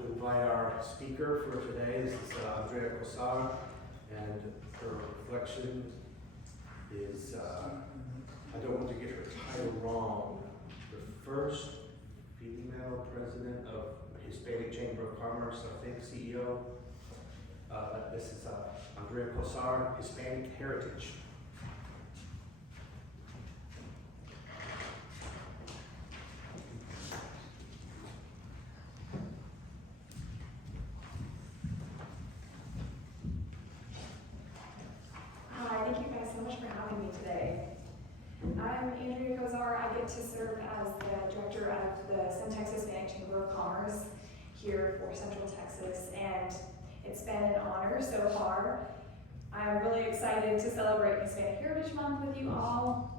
to invite our speaker for today. This is Andrea Kosar, and her reflection is, I don't want to get her title wrong, the first female president of Hispanic Chamber of Commerce, I think CEO. This is Andrea Kosar, Hispanic Heritage. Thank you guys so much for having me today. I'm Andrea Kosar. I get to serve as the director of the Centex Hispanic Chamber of Commerce here for Central Texas, and it's been an honor so far. I'm really excited to celebrate Hispanic Heritage Month with you all.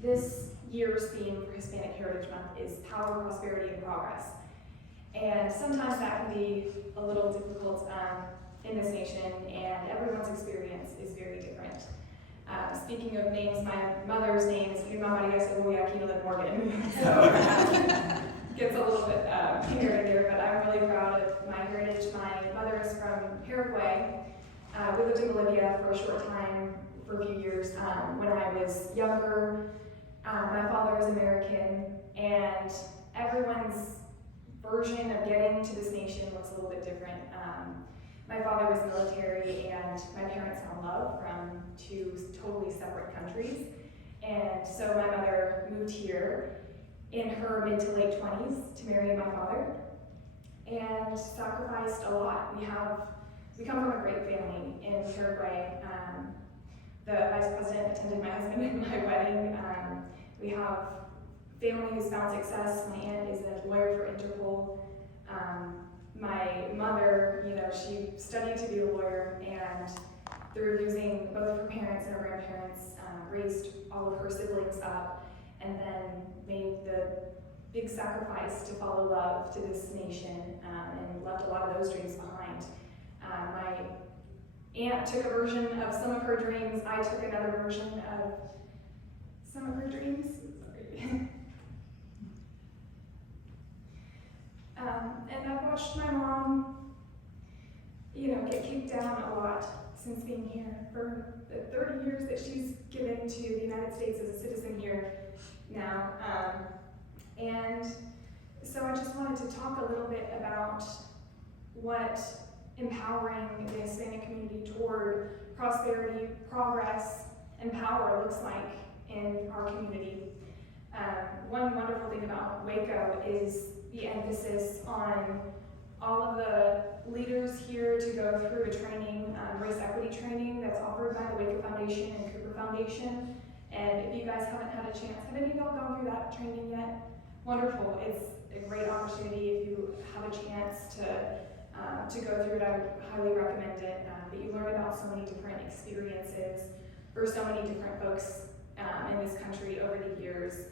This year's theme for Hispanic Heritage Month is Power, Prosperity, and Progress. And sometimes that can be a little difficult in this nation, and everyone's experience is very different. Speaking of names, my mother's name is Irma Maria Segovia Aquino de Morgan, so gets a little bit here and there, but I'm really proud of my heritage. My mother is from Paraguay. We lived in Bolivia for a short time, for a few years. When I was younger, my father is American, and everyone's version of getting to this nation looks a little bit different. My father was military, and my parents fell in love from two totally separate countries. And so my mother moved here in her mid to late 20s to marry my father, and sacrificed a lot. We come from a great family in Paraguay. The vice president attended my husband and my wedding. We have family who's found success. My aunt is a lawyer for Interpol. My mother, she studied to be a lawyer, and through losing both her parents and her grandparents, raised all of her siblings up, and then made the big sacrifice to follow love to this nation, and left a lot of those dreams behind. My aunt took a version of some of her dreams. I took another version of some of her dreams. Sorry. And I've watched my mom, get kicked down a lot since being here for the 30 years that she's given to the United States as a citizen here now. And so I just wanted to talk a little bit about what empowering the Hispanic community toward prosperity, progress, and power looks like in our community. One wonderful thing about Waco is the emphasis on all of the leaders here to go through a training, race equity training that's offered by the Waco Foundation and Cooper Foundation. And if you guys haven't had a chance, have any of y'all gone through that training yet? Wonderful. It's a great opportunity if you have a chance to go through it. I would highly recommend it. But you learn about so many different experiences for so many different folks in this country over the years.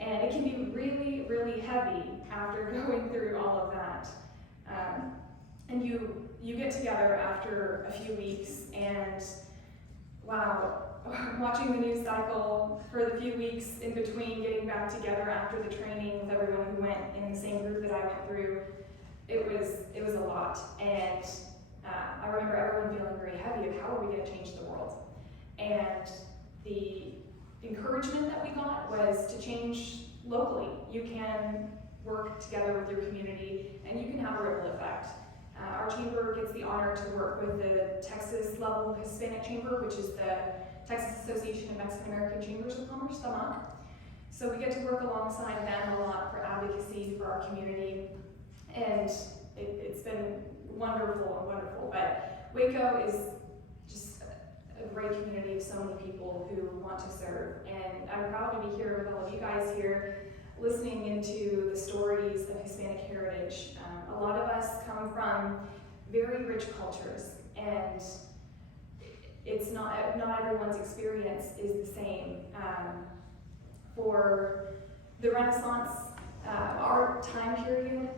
And it can be really, really heavy after going through all of that. And you get together after a few weeks, and wow, watching the news cycle for the few weeks in between getting back together after the training with everyone who went in the same group that I went through, it was a lot. And I remember everyone feeling very heavy of how are we going to change the world. And the encouragement that we got was to change locally. You can work together with your community, and you can have a ripple effect. Our chamber gets the honor to work with the Texas level Hispanic Chamber, which is the Texas Association of Mexican American Chambers of Commerce, TAMAC. So we get to work alongside them a lot for advocacy for our community, and it's been wonderful. But Waco is just a great community of so many people who want to serve, and I'm proud to be here with all of you guys here, listening into the stories of Hispanic heritage. A lot of us come from very rich cultures, and it's not everyone's experience is the same. For the Renaissance, our time period,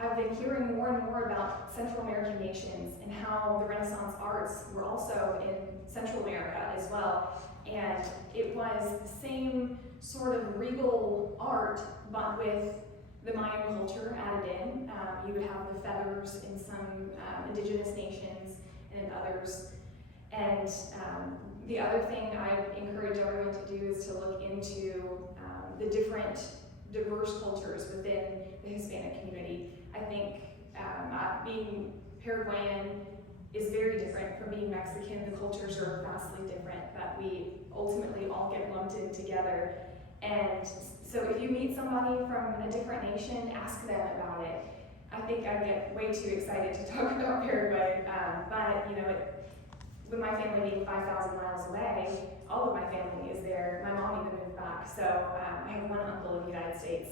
I've been hearing more and more about Central American nations and how the Renaissance arts were also in Central America as well. And it was the same sort of regal art, but with the Mayan culture added in. You would have the feathers in some indigenous nations and in others. And the other thing I encourage everyone to do is to look into the different diverse cultures within the Hispanic community. I think being Paraguayan is very different from being Mexican. The cultures are vastly different, but we ultimately all get lumped in together. And so if you meet somebody from a different nation, ask them about it. I think I get way too excited to talk about Paraguay, but you know, with my family being 5,000 miles away, all of my family is there. My mom even moved back, so I have one uncle in the United States,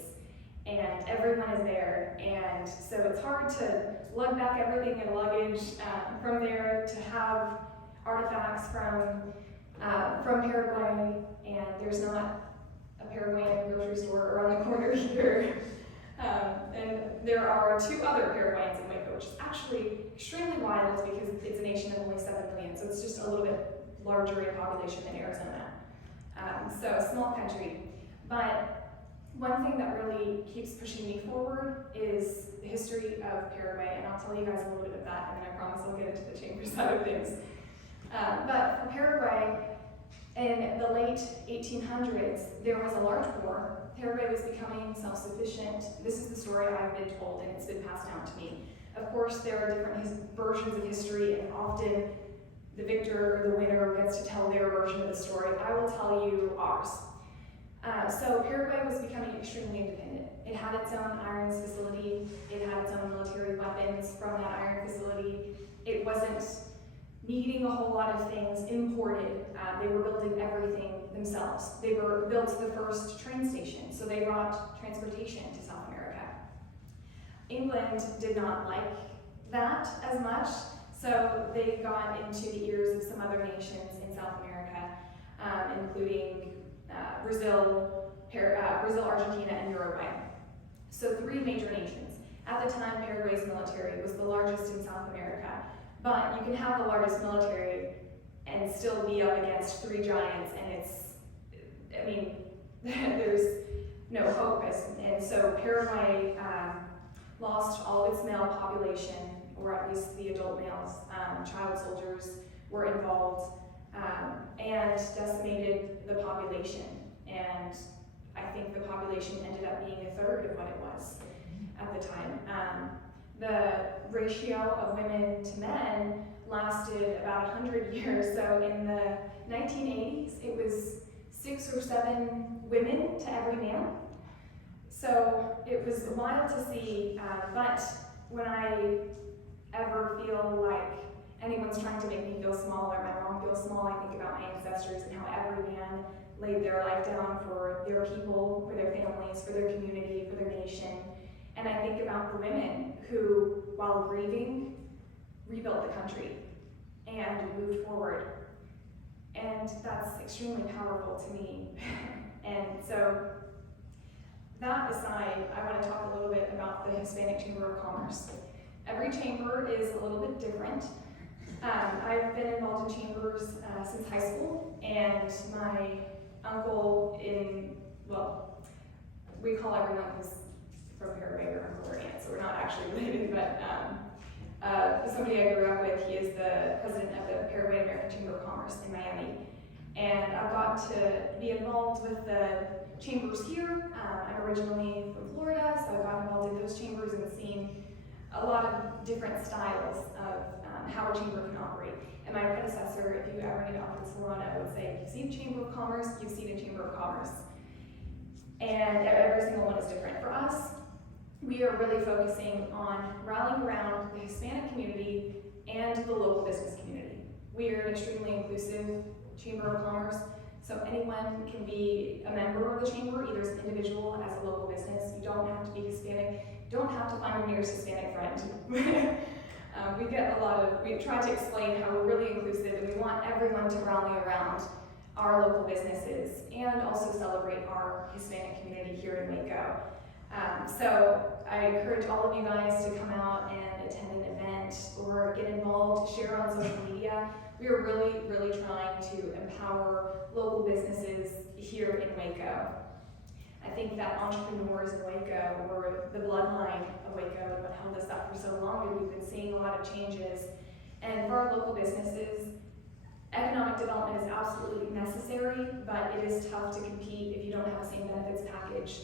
and everyone is there. And so it's hard to lug back everything in luggage from there, to have artifacts from Paraguay, and there's not a Paraguayan grocery store around the corner here. And there are 2 other Paraguayans in Waco, which is actually extremely wild because it's a nation of only 7 million, so it's just a little bit larger in population than Arizona. So a small country. But one thing that really keeps pushing me forward is the history of Paraguay, and I'll tell you guys a little bit of that, and then I promise I'll get into the chamber side of things. But for Paraguay, in the late 1800s, there was a large war. Paraguay was becoming self-sufficient. This is the story I've been told, and it's been passed down to me. Of course, there are different versions of history, and often the victor, the winner, gets to tell their version of the story. I will tell you ours. So Paraguay was becoming extremely independent. It had its own iron facility. It had its own military weapons from that iron facility. It wasn't needing a whole lot of things imported. They were building everything themselves. They built the first train station, so they brought transportation to South America. England did not like that as much, so they got into the ears of some other nations in South America, including Brazil, Argentina, and Uruguay. So 3 major nations. At the time, Paraguay's military was the largest in South America, but you can have the largest military and still be up against 3 giants, and there's no hope. And so Paraguay lost all of its male population, or at least the adult males. Child soldiers were involved, and decimated the population. And I think the population ended up being 1/3 of what it was at the time. The ratio of women to men lasted about 100 years. So in the 1980s, it was 6 or 7 women to every man. So it was wild to see, but when I ever feel like anyone's trying to make me feel small or my mom feels small, I think about my ancestors and how every man laid their life down for their people, for their families, for their community, for their nation. And I think about the women who, while grieving, rebuilt the country and moved forward. And that's extremely powerful to me. And so, that aside, I want to talk a little bit about the Hispanic Chamber of Commerce. Every chamber is a little bit different. I've been involved in chambers since high school, and my uncle we call everyone who's from Paraguay or uncle or aunt, so we're not actually related, but somebody I grew up with, he is the president of the Paraguay American Chamber of Commerce in Miami. And I've got to be involved with the chambers here. I'm originally from Florida, so I got involved in those chambers and seen a lot of different styles of how a chamber can operate. And my predecessor, if you ever need to operate Solana, would say, you've seen a Chamber of Commerce, you've seen a Chamber of Commerce. And every single one is different. For us, we are really focusing on rallying around the Hispanic community and the local business community. We are an extremely inclusive Chamber of Commerce, so anyone can be a member of the chamber, either as an individual or as a local business. You don't have to be Hispanic. You don't have to find your nearest Hispanic friend. We try to explain how we're really inclusive and we want everyone to rally around our local businesses and also celebrate our Hispanic community here in Waco. So I encourage all of you guys to come out and attend an event or get involved, share on social media. We are really, really trying to empower local businesses here in Waco. I think that entrepreneurs in Waco were the bloodline of Waco and what held us up for so long, and we've been seeing a lot of changes. And for our local businesses, economic development is absolutely necessary, but it is tough to compete if you don't have the same benefits package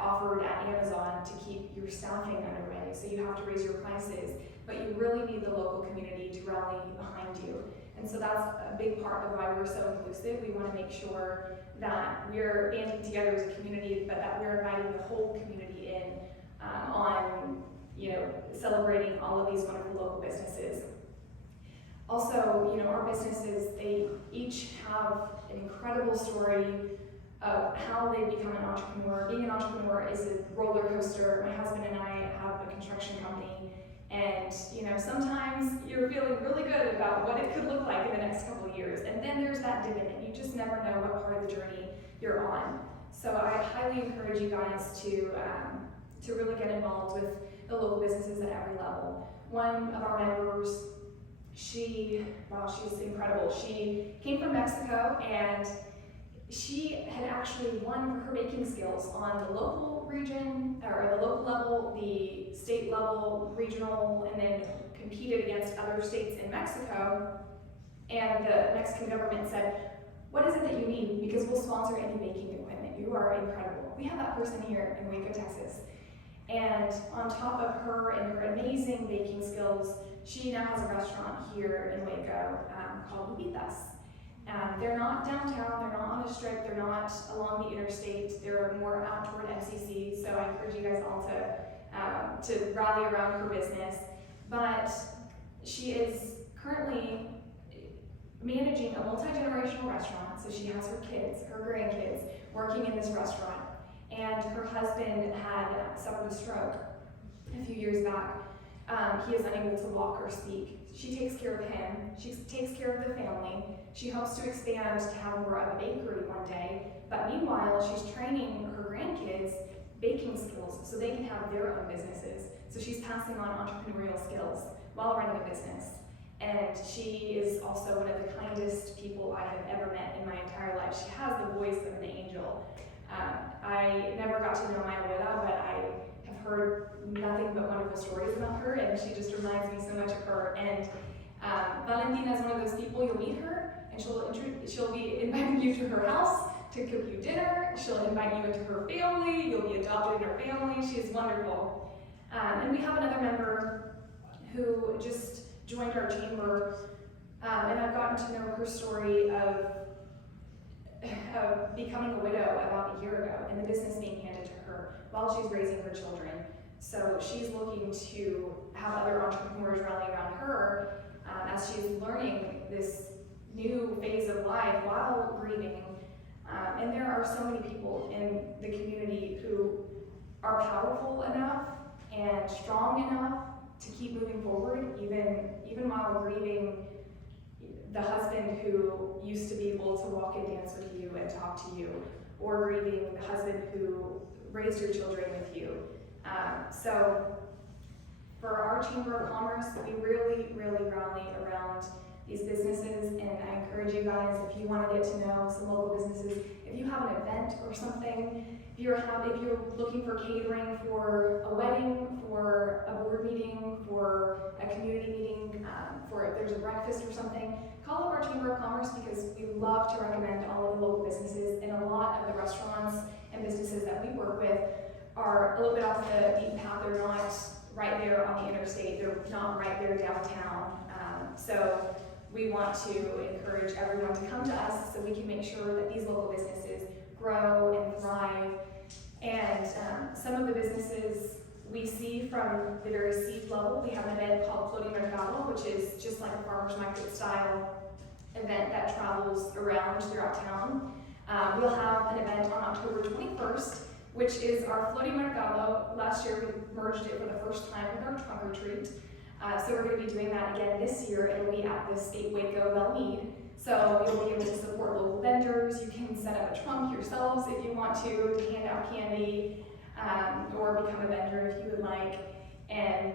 offered at Amazon to keep your staffing underway. So you have to raise your prices, but you really need the local community to rally behind you. And so that's a big part of why we're so inclusive. We want to make sure that we're banding together as a community, but that we're inviting the whole community in on, celebrating all of these wonderful local businesses. Also, our businesses, they each have an incredible story of how they become an entrepreneur. Being an entrepreneur is a roller coaster. My husband and I have a construction company, and sometimes you're feeling really good about what it could look like in the next couple of years, and then there's that divot, and you just never know what part of the journey you're on. So I highly encourage you guys to really get involved with the local businesses at every level. One of our members, she's incredible. She came from Mexico, and she had actually won for her baking skills on the local region, or the local level, the state level, regional, and then competed against other states in Mexico. And the Mexican government said, "What is it that you need? Because we'll sponsor any baking equipment. You are incredible." We have that person here in Waco, Texas. And on top of her and her amazing baking skills, she now has a restaurant here in Waco called Lubitas. They're not downtown, they're not on a strip, they're not along the interstate, they're more out toward MCC, so I encourage you guys all to rally around her business. But she is currently managing a multi-generational restaurant, so she has her kids, her grandkids, working in this restaurant. And her husband had suffered a stroke a few years back. He is unable to walk or speak. She takes care of him, she takes care of the family, she hopes to expand to have more of a bakery one day, but meanwhile she's training her grandkids baking skills so they can have their own businesses. So she's passing on entrepreneurial skills while running a business. And she is also one of the kindest people I have ever met in my entire life. She has the voice of an angel. I never got to know my abuela, but I have heard nothing but wonderful stories about her, and she just reminds me so much of her. And Valentina is one of those people, you'll meet her, and she'll be inviting you to her house to cook you dinner. She'll invite you into her family. You'll be adopted in her family. She is wonderful. And we have another member who just joined our chamber, and I've gotten to know her story of becoming a widow about a year ago and the business being handed to her while she's raising her children. So she's looking to have other entrepreneurs rally around her as she's learning this new phase of life while grieving. And there are so many people in the community who are powerful enough and strong enough to keep moving forward, even while grieving the husband who used to be able to walk and dance with you and talk to you, or grieving the husband who raised your children with you. So for our Chamber of Commerce, we really, really rally around these businesses, and I encourage you guys, if you want to get to know some local businesses, if you have an event or something, if you're looking for catering for a wedding, for a board meeting, for a community meeting, for if there's a breakfast or something, call up our Chamber of Commerce, because we love to recommend all of the local businesses, and a lot of the restaurants and businesses that we work with are a little bit off the beaten path. They're not right there on the interstate, they're not right there downtown. So we want to encourage everyone to come to us so we can make sure that these local businesses grow and thrive. And some of the businesses we see from the very seed level, we have an event called Floating Mercado, which is just like a farmer's market style event that travels around throughout town. We'll have an event on October 21st, which is our Floating Mercado. Last year we merged it for the first time with our trunk or treat. So we're going to be doing that again this year. It'll be at the State Waco Belmead. So you'll be able to support local vendors. You can set up a trunk yourselves if you want to hand out candy, or become a vendor if you would like. And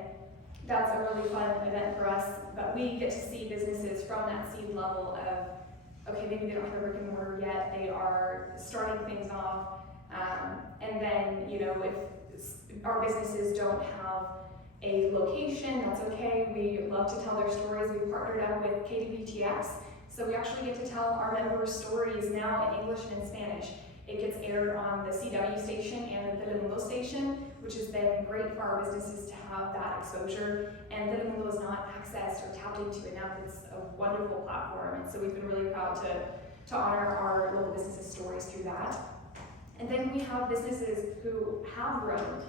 that's a really fun event for us. But we get to see businesses from that seed level of, okay, maybe they don't have a brick and mortar yet. They are starting things off. And then, you know, if our businesses don't have a location, that's okay. We love to tell their stories. We partnered up with KDPTX, so we actually get to tell our members' stories now in English and in Spanish. It gets aired on the CW station and the Telemundo station, which has been great for our businesses to have that exposure. And Telemundo is not accessed or tapped into enough. It's a wonderful platform, and so we've been really proud to honor our local businesses' stories through that. And then we have businesses who have grown.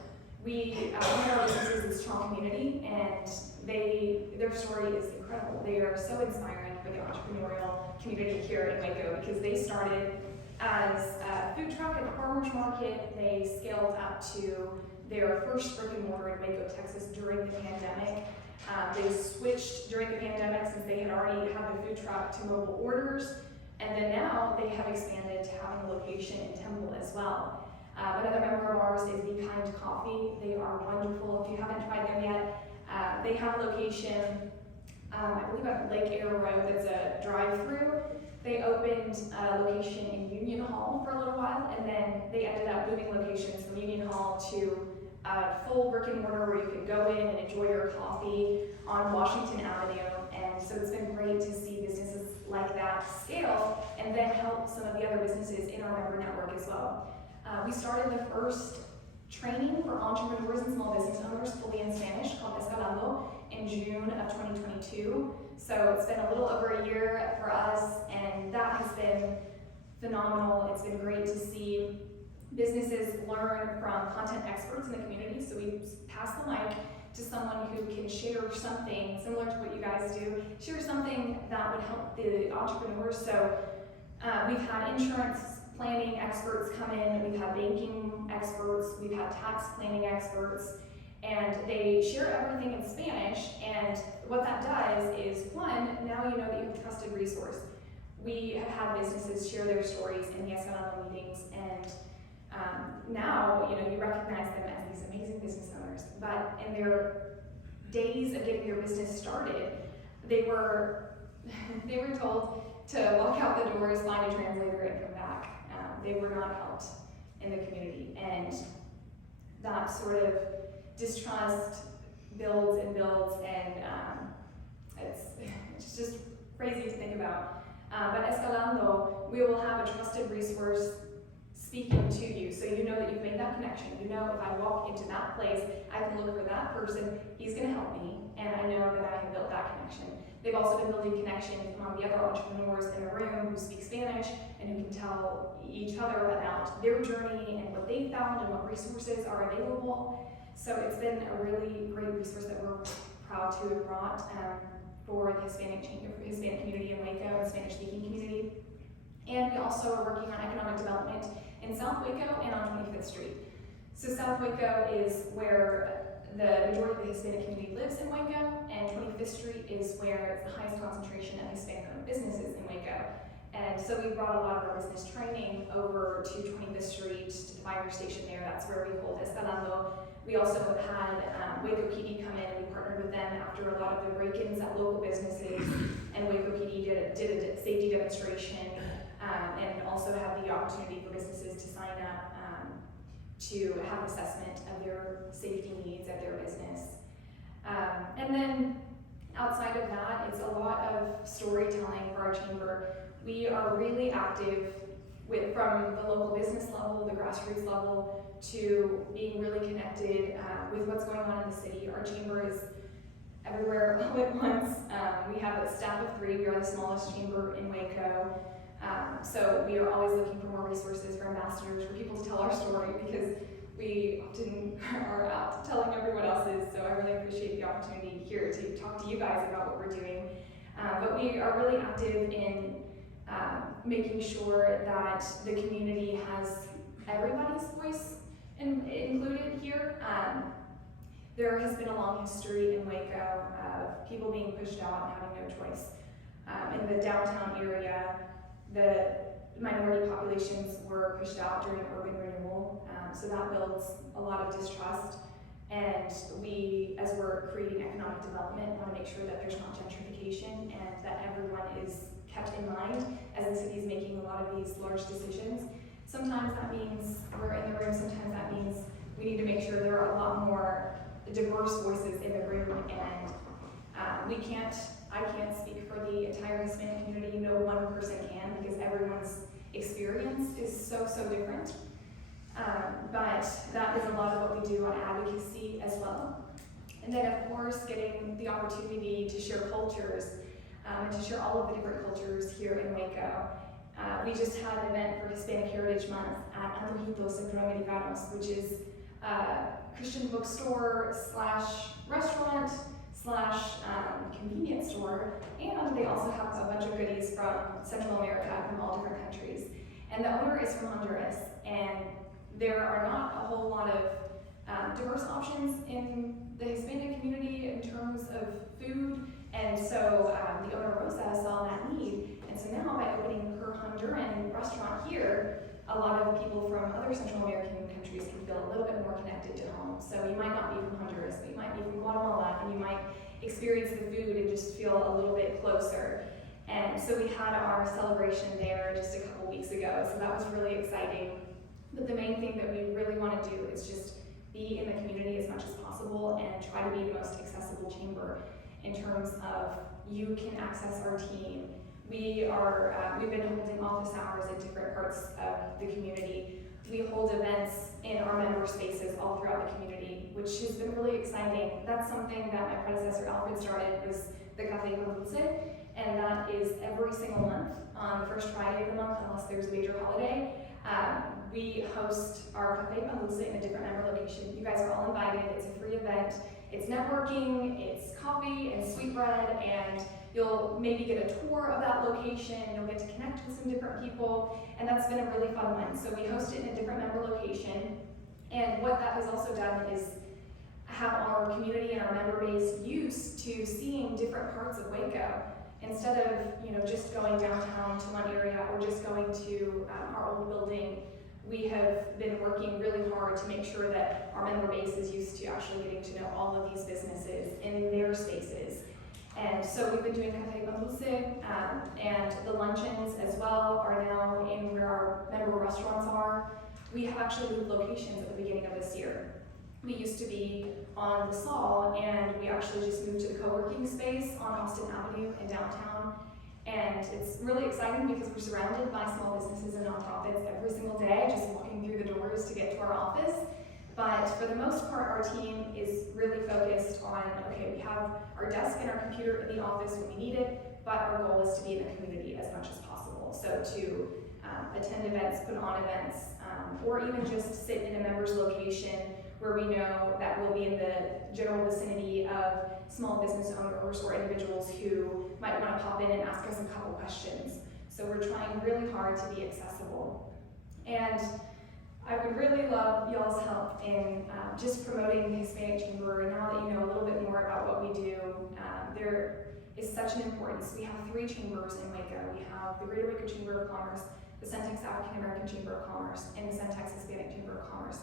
One of our businesses is Strong Community, and their story is incredible. They are so inspiring for the entrepreneurial community here in Waco because they started as a food truck at the farmer's market. They scaled up to their first brick and mortar in Waco, Texas during the pandemic. They switched during the pandemic since they had already had the food truck to mobile orders, and then now they have expanded to having a location in Temple as well. Another member of ours is Be Kind Coffee. They are wonderful. If you haven't tried them yet, they have a location, I believe on Lake Air Road, that's a drive-through. They opened a location in Union Hall for a little while, and then they ended up moving locations from Union Hall to a full brick and mortar where you could go in and enjoy your coffee on Washington Avenue. And so it's been great to see businesses like that scale and then help some of the other businesses in our member network as well. We started the first training for entrepreneurs and small business owners fully in Spanish called Escalando in June of 2022. So it's been a little over a year for us, and that has been phenomenal. It's been great to see businesses learn from content experts in the community. So we pass the mic to someone who can share something similar to what you guys do, share something that would help the entrepreneurs. So we've had insurance planning experts come in, we've had banking experts, we've had tax planning experts, and they share everything in Spanish. And what that does is, one, now you know that you have a trusted resource. We have had businesses share their stories in the Escalando meetings, and now you recognize them as these amazing business owners. But in their days of getting their business started, they were told to walk out the doors, find a translator, and come back. They were not helped in the community, and that sort of distrust builds and builds, and it's just crazy to think about. But Escalando, we will have a trusted resource speaking to you, so you know that you've made that connection. You know, if I walk into that place, I can look for that person. He's going to help me, and I know that I have built that connection. They've also been building connection among the other entrepreneurs in the room who speak Spanish and who can tell each other about their journey and what they found and what resources are available. So it's been a really great resource that we're proud to have brought for the Hispanic community in Waco and Spanish-speaking community. And we also are working on economic development in South Waco and on 25th Street. So South Waco is where the majority of the Hispanic community lives in Waco, and 25th Street is where it's the highest concentration of Hispanic-owned businesses in Waco. And so we brought a lot of our business training over to 25th Street, to the fire station there. That's where we hold Escalando. We also had Waco PD come in, and we partnered with them after a lot of the break-ins at local businesses, and Waco PD did a safety demonstration, and also had the opportunity for businesses to sign up to have assessment of their safety needs of their business. And then outside of that, it's a lot of storytelling for our chamber. We are really active from the local business level, the grassroots level, to being really connected with what's going on in the city. Our chamber is everywhere all at once. We have a staff of 3. We are the smallest chamber in Waco. So we are always looking for more resources, for ambassadors, for people to tell our story, because we often are out telling everyone else's. So I really appreciate the opportunity here to talk to you guys about what we're doing. But we are really active in making sure that the community has everybody's voice included here. There has been a long history in Waco of people being pushed out and having no choice. In the downtown area, the minority populations were pushed out during urban renewal, so that builds a lot of distrust. And we, as we're creating economic development, want to make sure that there's not gentrification and that everyone is kept in mind as the city is making a lot of these large decisions. Sometimes that means we're in the room, sometimes that means we need to make sure there are a lot more diverse voices in the room, and I can't speak for the entire Hispanic community. No one person can, because everyone's experience is so different. But that is a lot of what we do on advocacy as well. And then of course, getting the opportunity to share cultures, and to share all of the different cultures here in Waco. We just had an event for Hispanic Heritage Month at Antojitos Centroamericanos, which is a Christian bookstore / restaurant / convenience store, and they also have a bunch of goodies from Central America, from all different countries. And the owner is from Honduras, and there are not a whole lot of diverse options in the Hispanic community in terms of food, and so the owner Rosa saw that need, and so now by opening her Honduran restaurant here, a lot of people from other Central American countries can feel a little bit more connected to home. So you might not be from Honduras, but you might be from Guatemala, and you might experience the food and just feel a little bit closer. And so we had our celebration there just a couple weeks ago, so that was really exciting. But the main thing that we really want to do is just be in the community as much as possible and try to be the most accessible chamber in terms of you can access our team. We've been holding office hours in different parts of the community. We hold events in our member spaces all throughout the community, which has been really exciting. That's something that my predecessor Alfred started, was the Café con Dulce, and that is every single month on the first Friday of the month, unless there's a major holiday. We host our Café con Dulce in a different member location. You guys are all invited. It's a free event. It's networking, it's coffee and sweetbread, and you'll maybe get a tour of that location. You'll get to connect with some different people, and that's been a really fun one. So we host it in a different member location, and what that has also done is have our community and our member base used to seeing different parts of Waco. Instead of just going downtown to one area or just going to our old building, we have been working really hard to make sure that our member base is used to actually getting to know all of these businesses in their spaces. And so we've been doing Café con Dulce, and the luncheons as well are now in where our member restaurants are. We have actually moved locations at the beginning of this year. We used to be on the Saul, and we actually just moved to the co-working space on Austin Avenue in downtown. And it's really exciting because we're surrounded by small businesses and nonprofits every single day, just walking through the doors to get to our office. But for the most part, our team is really focused on, okay, we have our desk and our computer in the office when we need it, but our goal is to be in the community as much as possible. So to attend events, put on events, or even just sit in a member's location where we know that we'll be in the general vicinity of small business owners or individuals who might want to pop in and ask us a couple questions. So we're trying really hard to be accessible. And I would really love y'all's help in just promoting the Hispanic Chamber. Now that you know a little bit more about what we do, there is such an importance. We have 3 chambers in Waco. We have the Greater Waco Chamber of Commerce, the Centex African American Chamber of Commerce, and the Centex Hispanic Chamber of Commerce.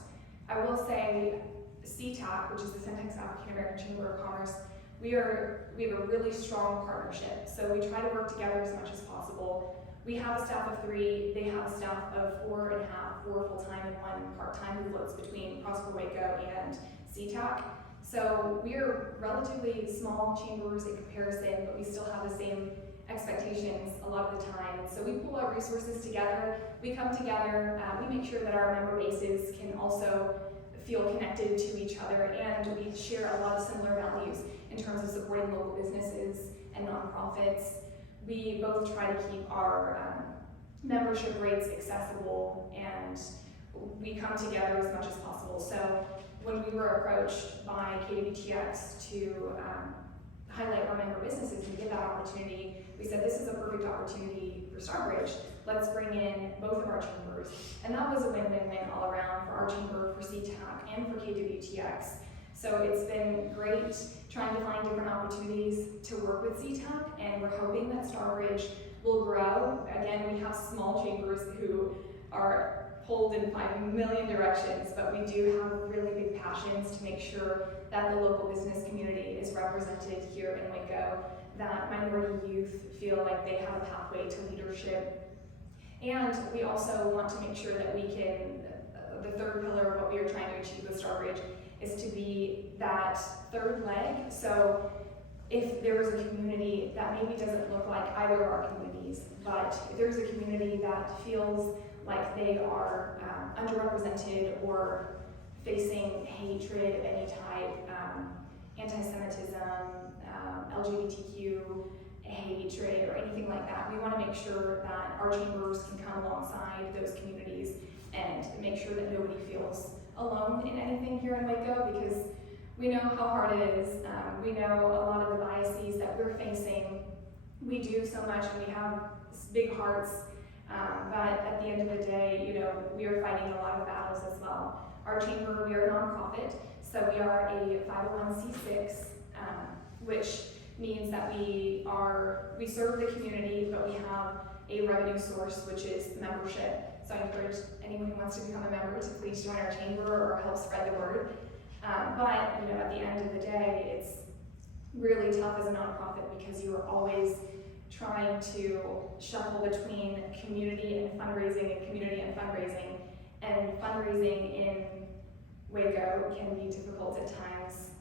I will say CTAC, which is the Centex African American Chamber of Commerce, we have a really strong partnership. So we try to work together as much as possible. We have a staff of 3, they have a staff of 4 full-time and 1 part-time who floats between Prosper Waco and CTAC. So we're relatively small chambers in comparison, but we still have the same expectations a lot of the time. And so we pull our resources together, we come together, we make sure that our member bases can also feel connected to each other, and we share a lot of similar values in terms of supporting local businesses and nonprofits. We both try to keep our membership rates accessible, and we come together as much as possible. So when we were approached by KWTX to highlight our member businesses and give that opportunity, we said this is a perfect opportunity for Starbridge. Let's bring in both of our chambers. And that was a win-win-win all around for our chamber, for CTAC, and for KWTX. So it's been great trying to find different opportunities to work with CTAC, and we're hoping that Starbridge will grow. Again, we have small chambers who are pulled in 5 million directions, but we do have really big passions to make sure that the local business community is represented here in Waco, that minority youth feel like they have a pathway to leadership, And we also want to make sure that we can, the third pillar of what we are trying to achieve with Starbridge is to be that third leg. So if there is a community that maybe doesn't look like either of our communities, but if there's a community that feels like they are underrepresented or facing hatred of any type, anti-Semitism, LGBTQ hatred, or anything like that, we want to make sure that our chambers can come alongside those communities and make sure that nobody feels alone in anything here in Waco, because we know how hard it is. We know a lot of the biases that we're facing. We do so much and we have big hearts, but at the end of the day, you know, we are fighting a lot of battles as well. Our chamber, we are a nonprofit, so we are a 501c6, which means that we serve the community, but we have a revenue source, which is membership. So I encourage anyone who wants to become a member to please join our chamber or help spread the word. But you know, at the end of the day, it's really tough as a nonprofit because you are always trying to shuffle between community and fundraising and community and fundraising. And fundraising in Waco can be difficult at times.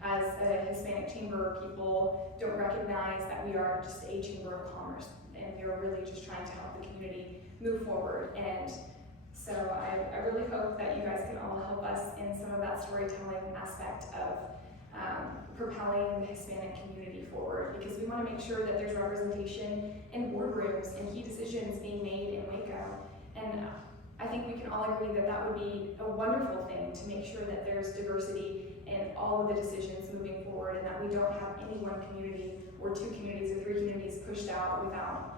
As a Hispanic chamber, people don't recognize that we are just a chamber of commerce, and we are really just trying to help the community move forward. And so I really hope that you guys can all help us in some of that storytelling aspect of propelling the Hispanic community forward, because we want to make sure that there's representation in boardrooms and key decisions being made in Waco. And I think we can all agree that that would be a wonderful thing, to make sure that there's diversity in all of the decisions moving forward, and that we don't have any one community or two communities or three communities pushed out without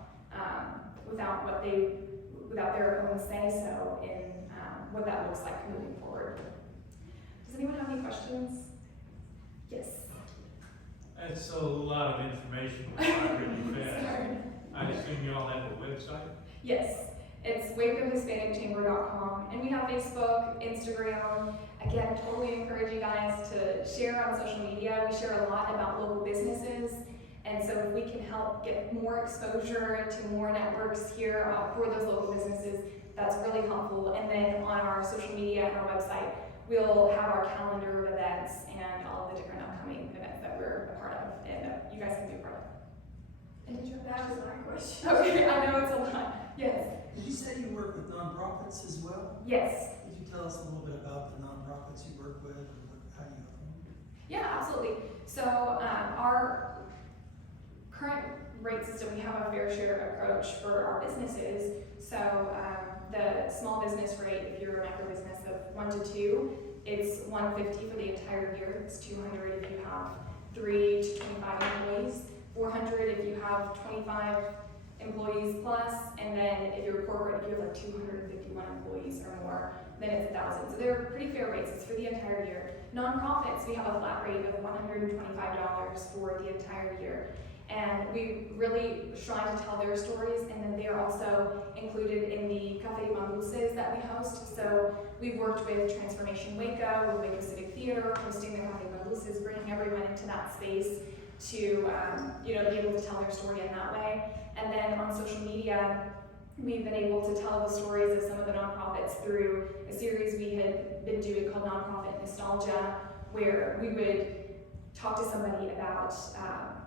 their own say-so in what that looks like moving forward. Does anyone have any questions? Yes. That's a lot of information, really fast. Sorry. I assume you all have a website? Yes. It's WacoHispanicChamber.com, and we have Facebook, Instagram. Again, totally encourage you guys to share on social media. We share a lot about local businesses, and so if we can help get more exposure to more networks here for those local businesses, that's really helpful. And then on our social media and our website, we'll have our calendar of events and all of the different upcoming events that we're a part of, and that you guys can be a part of. And did you have That was my question. Okay, I know it's a lot. Yes. Did you say you work with nonprofits as well? Yes. Could you tell us a little bit about the nonprofits you work with and how you help them? Yeah, absolutely. So our current rate system, we have a fair share approach for our businesses. So the small business rate, if you're a micro business, of 1 to 2, it's $150 for the entire year. It's $200 if you have 3 to 25 employees, $400 if you have 25 employees plus, and then if you're a corporate, if you have like 251 employees or more, then it's $1,000. So they're pretty fair rates. It's for the entire year. Nonprofits, we have a flat rate of $125 for the entire year. And we really strive to tell their stories, and then they're also included in the Café de Dulces that we host. So we've worked with Transformation Waco, with Waco Civic Theater, hosting the Café de Dulces, bringing everyone into that space to be able to tell their story in that way. And then on social media, we've been able to tell the stories of some of the nonprofits through a series we had been doing called Nonprofit Nostalgia, where we would talk to somebody about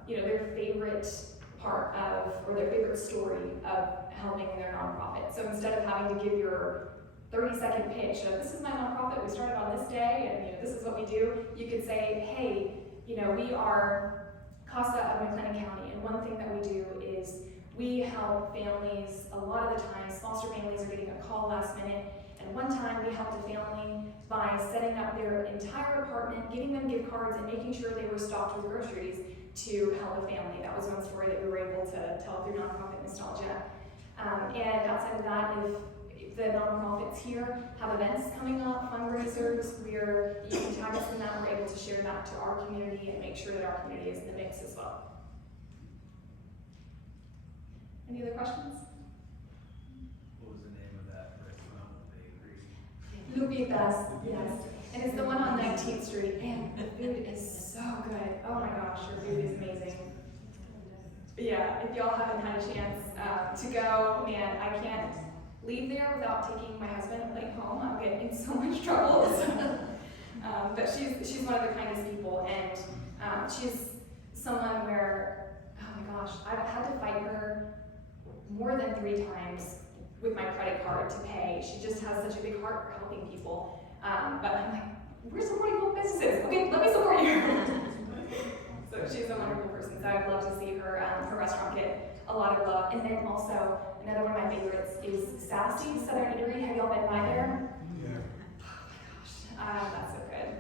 their favorite part of, or their favorite story of helping their nonprofit. So instead of having to give your 30-second pitch of, this is my nonprofit, we started on this day, and this is what we do, you could say, hey, we are Kosar of McLennan County, and one thing that we do is we help families. A lot of the times, foster families are getting a call last minute, and one time we helped a family by setting up their entire apartment, giving them gift cards, and making sure they were stocked with groceries to help a family. That was one story that we were able to tell through Nonprofit Nostalgia. And outside of that, if the nonprofits here have events coming up, fundraisers, you can tag us in that. We're able to share that to our community and make sure that our community is in the mix as well. Any other questions? What was the name of that restaurant bakery? Lupitas, yes. And it's the one on 19th Street. And the food is so good. Oh my gosh, your food is amazing. Yeah, if y'all haven't had a chance to go, man, I can't leave there without taking my husband like home. I'll get in so much trouble. But she's one of the kindest people, and she's someone where, oh my gosh, I've had to fight her more than 3 times with my credit card to pay. She just has such a big heart for helping people. But I'm like, we're supporting local businesses. Okay, let me support you. So she's a wonderful person. So I'd love to see her restaurant get a lot of love. And then also another one of my favorites is Sassy Southern Eatery. Have y'all been by there? Yeah. Oh my gosh, that's so good.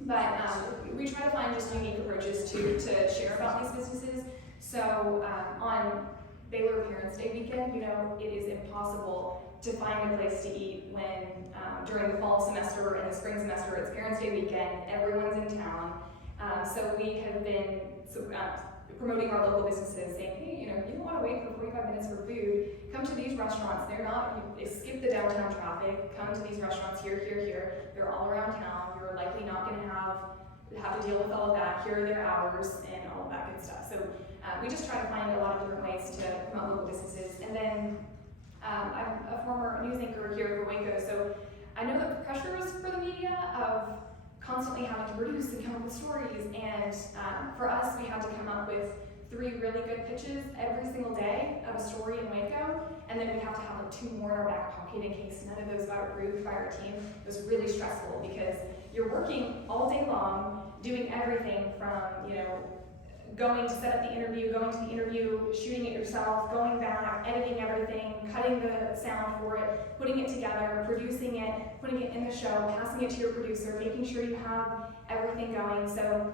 But we try to find just unique approaches to share about these businesses. So on Baylor Parents' Day weekend, you know, it is impossible to find a place to eat when during the fall semester and the spring semester, it's Parents' Day weekend, everyone's in town. So we have been promoting our local businesses, saying, hey, you know, you don't want to wait for 45 minutes for food, come to these restaurants. They're not, you skip the downtown traffic, come to these restaurants here. They're all around town. You're likely not going to have to deal with all of that. Here are their hours and all of that good stuff. So we just try to find a lot of different ways to promote local businesses. And then I'm a former news anchor here for Waco, so I know the pressures for the media of constantly having to produce and come up with stories, and for us, we had to come up with 3 really good pitches every single day of a story in Waco, and then we have to have like 2 more in our back pocket in case none of those got approved by our team. It was really stressful because you're working all day long, doing everything from, you know, going to set up the interview, going to the interview, shooting it yourself, going back, editing everything, cutting the sound for it, putting it together, producing it, putting it in the show, passing it to your producer, making sure you have everything going. So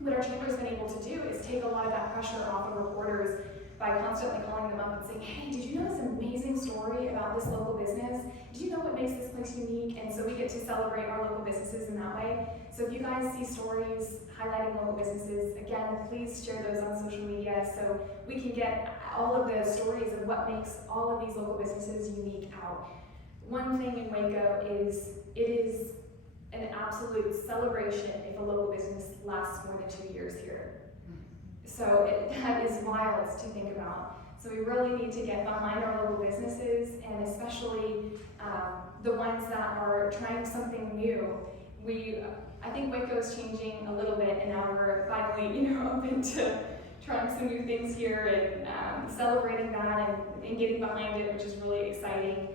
what our chamber's been able to do is take a lot of that pressure off of reporters by constantly calling them up and saying, hey, did you know this amazing story about this local business? Did you know what makes this place unique? And so we get to celebrate our local businesses in that way. So if you guys see stories highlighting local businesses, again, please share those on social media so we can get all of the stories of what makes all of these local businesses unique out. One thing in Waco is it is an absolute celebration if a local business lasts more than 2 years here. So that is wild to think about. So we really need to get behind our local businesses, and especially the ones that are trying something new. I think Waco is changing a little bit, and now we're finally, you know, open to trying some new things here and celebrating that and getting behind it, which is really exciting.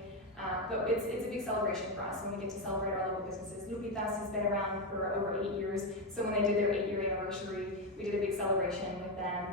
But it's a big celebration for us when we get to celebrate our local businesses. Lupitas has been around for over 8 years, so when they did their 8-year anniversary, we did a big celebration with them.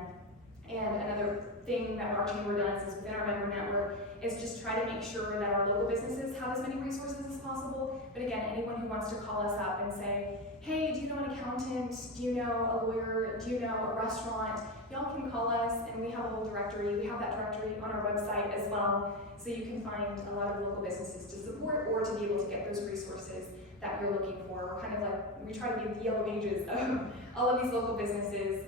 And another thing that our chamber does is within our member network is just try to make sure that our local businesses have as many resources as possible. But again, anyone who wants to call us up and say, hey, do you know an accountant? Do you know a lawyer? Do you know a restaurant? Y'all can call us, and we have a whole directory. We have that directory on our website as well, so you can find a lot of local businesses to support or to be able to get those resources that you're looking for. We're kind of like, we try to be the yellow pages of all of these local businesses.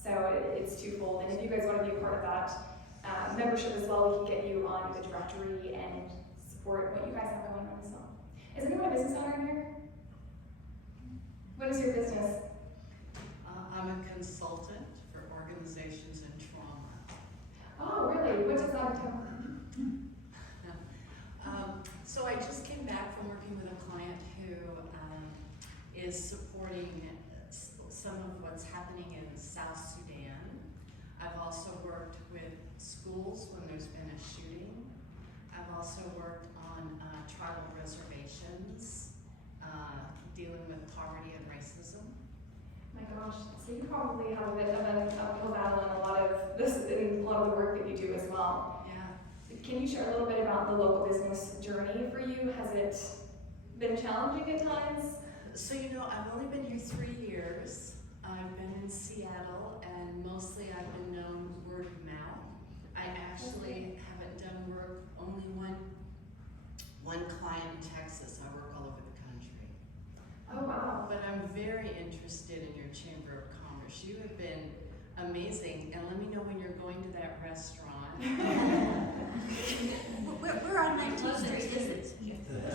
So it's twofold, and if you guys want to be a part of that membership as well, we can get you on the directory and support what you guys have going on as well. Is anyone a business owner in here? What is your business? I'm a consultant for organizations in trauma. Oh, really? What does that entail? So I just came back from working with a client who is supporting some of what's happening in South Sudan. I've also worked with schools when there's been a shooting. I've also worked on tribal reservations, dealing with poverty and racism. My gosh, so you probably have a bit of an uphill battle in a lot of the work that you do as well. Yeah. Can you share a little bit about the local business journey for you? Has it been challenging at times? So, you know, I've only been here 3 years. I've been in Seattle, and mostly I've been known word of mouth. I actually haven't done work, only one client in Texas. I work all over the country. Oh, wow. But I'm very interested in your Chamber of Commerce. You have been amazing, and let me know when you're going to that restaurant. We're on 19th Street, isn't it?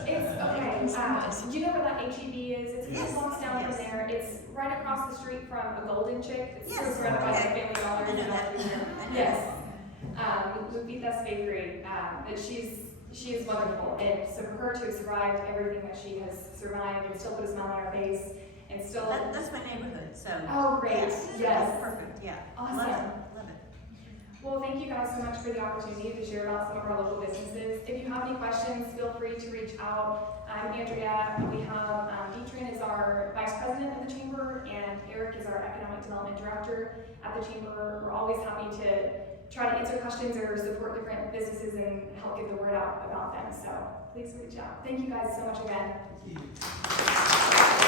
It's, okay, do you know where that HEB is? It's a couple blocks down from there. It's right right across the street from a Golden Chick. It's Yes, surrounded by okay. Family Dollar. I know that. I know Yes. Lupita's Bakery. But she is wonderful, and so for her to have survived everything that she has survived and still put a smile on her face and still. That's my neighborhood, so. Oh, great. Yes. Yes. Perfect, yeah. Awesome. Love it, love it. Well, thank you guys so much for the opportunity to share about some of our local businesses. If you have any questions, feel free to reach out. I'm Andrea. We have Detrin is our vice president of the chamber, and Eric is our economic development director at the chamber. We're always happy to try to answer questions or support different businesses and help get the word out about them. So please reach out. Thank you guys so much again. Thank you.